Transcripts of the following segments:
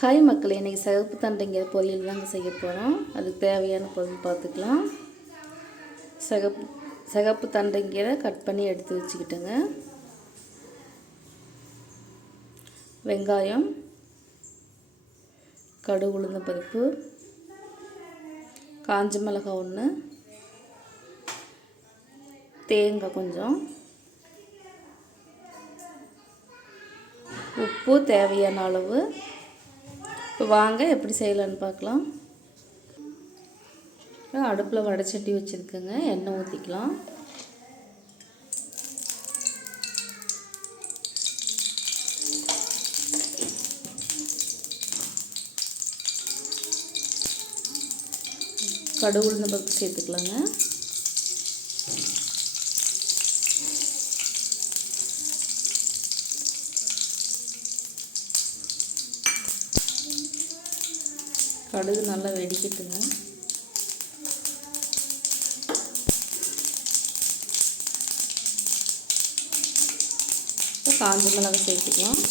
Hi மக்களே, இன்றைக்கி சிகப்பு தண்டைங்கிற பொரியல் தாங்க செய்ய போகிறோம். அதுக்கு தேவையான பொருள் பார்த்துக்கலாம். சிகப்பு தண்டைங்கீரை கட் பண்ணி எடுத்து வச்சுக்கிட்டுங்க. வெங்காயம், கடுகு, உளுந்த பருப்பு, காஞ்ச மிளகாய் 1, தேங்காய் கொஞ்சம், உப்பு தேவையான அளவு. இப்போ வாங்க எப்படி செய்யலான்னு பார்க்கலாம். அடுப்பில் வடைச்சட்டி வச்சுருக்கேங்க. எண்ணெய் ஊற்றிக்கலாம். கடுகு உளுந்த பருப்பு சேர்த்துக்கலாங்க. கடுகு நல்லா வெடிக்கட்டுங்க. காஞ்ச மிளகாய் சேர்த்துக்கலாம்.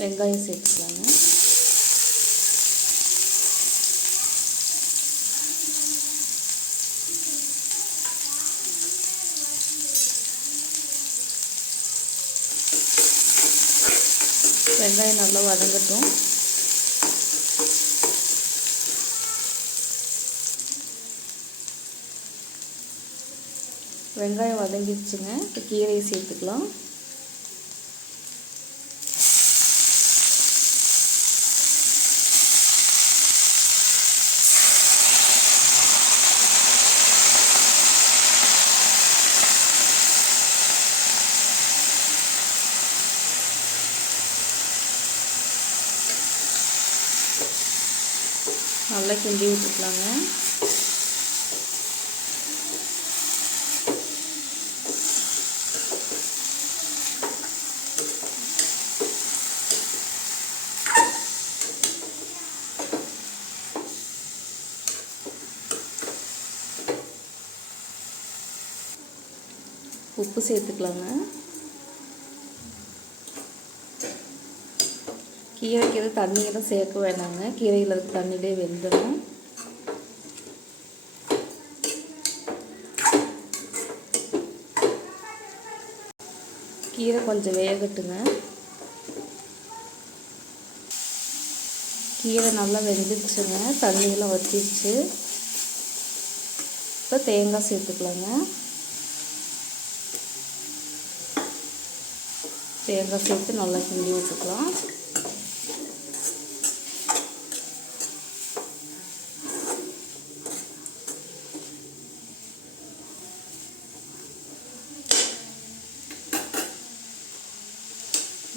வெங்காயம் சேர்த்துக்கலாங்க. வெங்காயம் நல்லா வதங்கட்டும். வெங்காயம் வதங்கிடுச்சுங்க. இப்போ கீரையை சேர்த்துக்கலாம். நல்லா கிண்டி விட்டுக்கலாங்க. உப்பு சேர்த்துக்கலாங்க. கீரைக்கு எதுவும் தண்ணியெல்லாம் சேர்க்க வேணாங்க. கீரையில் இருக்க தண்ணியிலே வெந்துடும். கீரை கொஞ்சம் வேகட்டுங்க. கீரை நல்லா வெந்துடுச்சுங்க. தண்ணியெல்லாம் வற்றிடுச்சு. இப்போ தேங்காய் சேர்த்துக்கலாங்க. தேங்காய் சேர்த்து நல்லா கிண்டி விட்டுக்கலாம்.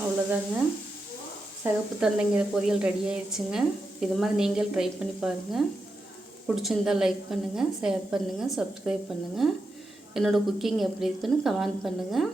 அவ்வளோதாங்க, சிகப்பு தண்டைங்கிற பொரியல் ரெடி ஆயிடுச்சுங்க. இது மாதிரி நீங்கள் ட்ரை பண்ணி பாருங்கள். பிடிச்சிருந்தால் லைக் பண்ணுங்கள், ஷேர் பண்ணுங்கள், சப்ஸ்கிரைப் பண்ணுங்கள். என்னோடய குக்கிங் எப்படி இருக்குன்னு கமெண்ட் பண்ணுங்கள்.